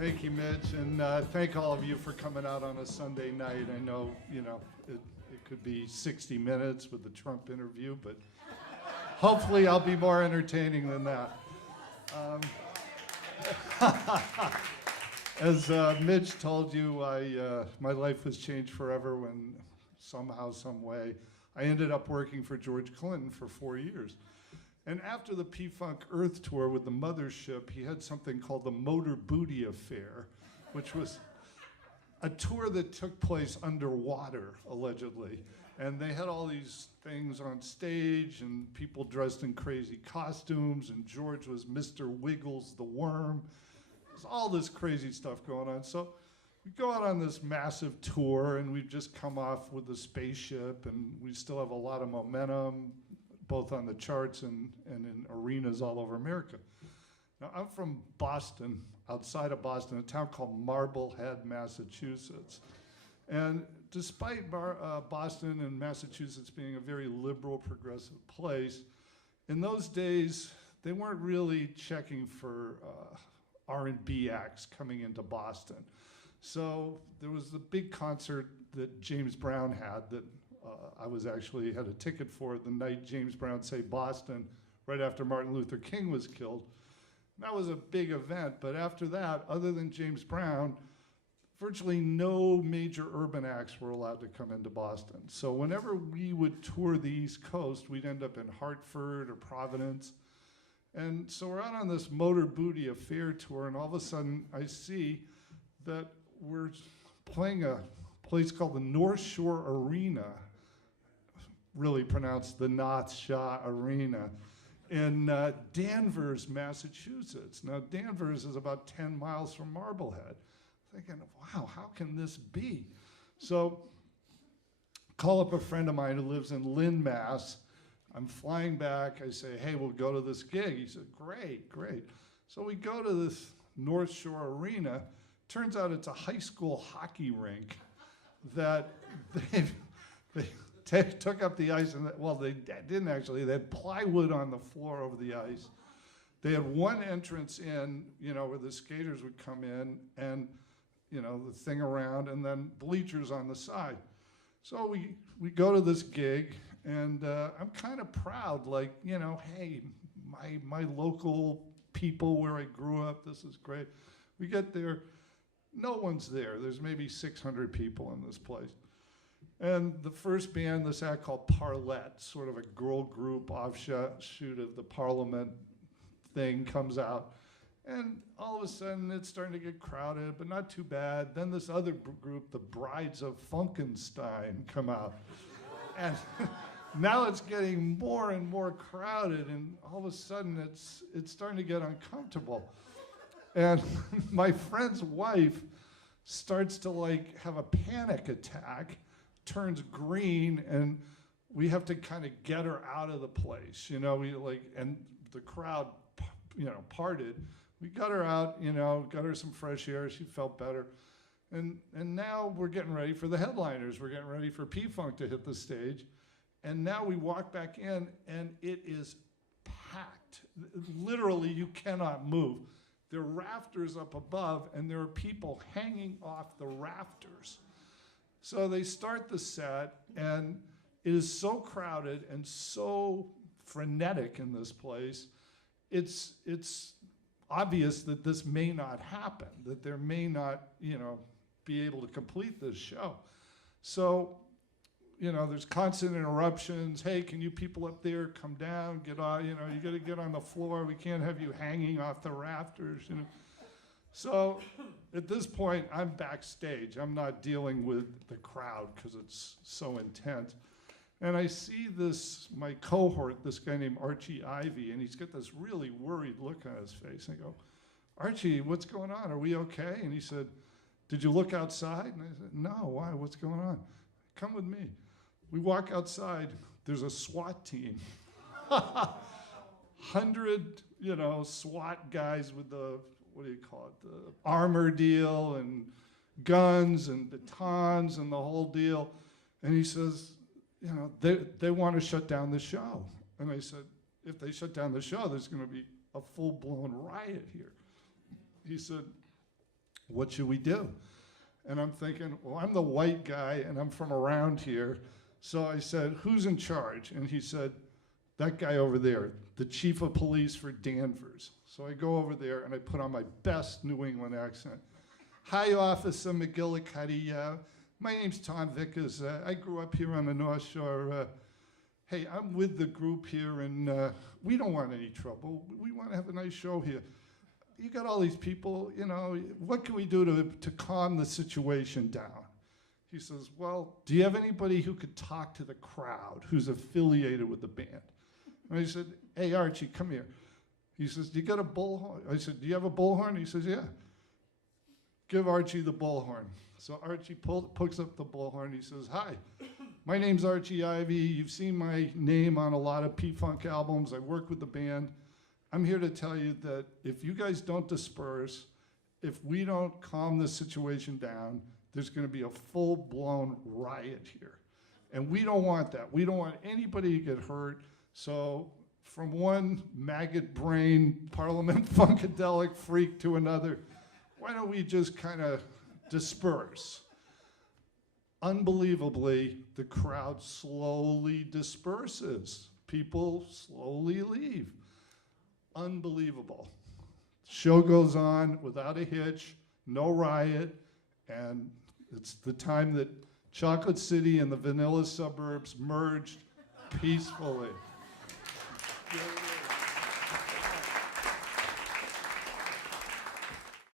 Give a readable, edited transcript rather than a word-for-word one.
Thank you, Mitch, and thank all of you for coming out on a Sunday night. I know, it could be 60 minutes with the Trump interview, but hopefully I'll be more entertaining than that. As Mitch told you, my life was changed forever when somehow, some way, I ended up working for George Clinton for 4 years. And after the P-Funk Earth Tour with the Mothership, he had something called the Motor Booty Affair, which was a tour that took place underwater, allegedly. And they had all these things on stage and people dressed in crazy costumes, and George was Mr. Wiggles the Worm. There's all this crazy stuff going on. So we go out on this massive tour, and we've just come off with the spaceship, and we still have a lot of momentum, both on the charts and in arenas all over America. Now, I'm from Boston, outside of Boston, a town called Marblehead, Massachusetts. And despite Boston and Massachusetts being a very liberal, progressive place, in those days, they weren't really checking for R&B acts coming into Boston. So there was the big concert that James Brown had that I was actually had a ticket for the night James Brown Saved Boston, right after Martin Luther King was killed. And that was a big event, but after that, other than James Brown, virtually no major urban acts were allowed to come into Boston. So whenever we would tour the East Coast, we'd end up in Hartford or Providence. And so we're out on this Motor Booty Affair tour, and all of a sudden I see that we're playing a place called the North Shore Arena, really pronounced the North Shore Arena, in Danvers, Massachusetts. Now, Danvers is about 10 miles from Marblehead. Thinking, wow, how can this be? So, call up a friend of mine who lives in Lynn, Mass. I'm flying back. I say, hey, we'll go to this gig. He said, great, great. So we go to this North Shore Arena. Turns out it's a high school hockey rink that they took up the ice, and well, they didn't actually. They had plywood on the floor over the ice. They had one entrance in, where the skaters would come in, and the thing around, and then bleachers on the side. So we go to this gig, and I'm kind of proud, like, hey, my local people where I grew up, this is great. We get there, no one's there. There's maybe 600 people in this place. And the first band, this act called Parlette, sort of a girl group offshoot of the Parliament thing, comes out. And all of a sudden, it's starting to get crowded, but not too bad. Then this other group, the Brides of Funkenstein, come out. And now it's getting more and more crowded, and all of a sudden, it's starting to get uncomfortable. And my friend's wife starts to have a panic attack, turns green, and we have to kind of get her out of the place. And the crowd, parted. We got her out, got her some fresh air. She felt better. And now we're getting ready for the headliners. We're getting ready for P-Funk to hit the stage. And now we walk back in, and it is packed. Literally, you cannot move. There are rafters up above, and there are people hanging off the rafters. So they start the set, and it is so crowded and so frenetic in this place. It's obvious that this may not happen, that there may not, be able to complete this show. So, there's constant interruptions. Hey, can you people up there come down, get on, you got to get on the floor. We can't have you hanging off the rafters, So at this point, I'm backstage. I'm not dealing with the crowd because it's so intense. And I see my cohort, this guy named Archie Ivy, and he's got this really worried look on his face. I go, Archie, what's going on? Are we okay? And he said, did you look outside? And I said, no, why? What's going on? Come with me. We walk outside. There's a SWAT team. 100, SWAT guys with the, the armor deal and guns and batons and the whole deal. And he says, they want to shut down the show. And I said, if they shut down the show, there's going to be a full-blown riot here. He said, what should we do? And I'm thinking, well, I'm the white guy and I'm from around here. So I said, who's in charge? And he said, that guy over there, the chief of police for Danvers. So I go over there and I put on my best New England accent. Hi, Officer McGillicuddy. My name's Tom Vickers. I grew up here on the North Shore. Hey, I'm with the group here, and we don't want any trouble. We want to have a nice show here. You got all these people, you know, what can we do to calm the situation down? He says, well, do you have anybody who could talk to the crowd who's affiliated with the band? And I said, hey, Archie, come here. He says, do you got a bullhorn? I said, do you have a bullhorn? He says, yeah. Give Archie the bullhorn. So Archie picks up the bullhorn. He says, hi, my name's Archie Ivy. You've seen my name on a lot of P-Funk albums. I work with the band. I'm here to tell you that if you guys don't disperse, if we don't calm the situation down, there's going to be a full-blown riot here. And we don't want that. We don't want anybody to get hurt. So from one maggot brain Parliament-Funkadelic freak to another, why don't we just kind of disperse? Unbelievably, the crowd slowly disperses. People slowly leave. Unbelievable. Show goes on without a hitch, no riot, and it's the time that Chocolate City and the vanilla suburbs merged peacefully.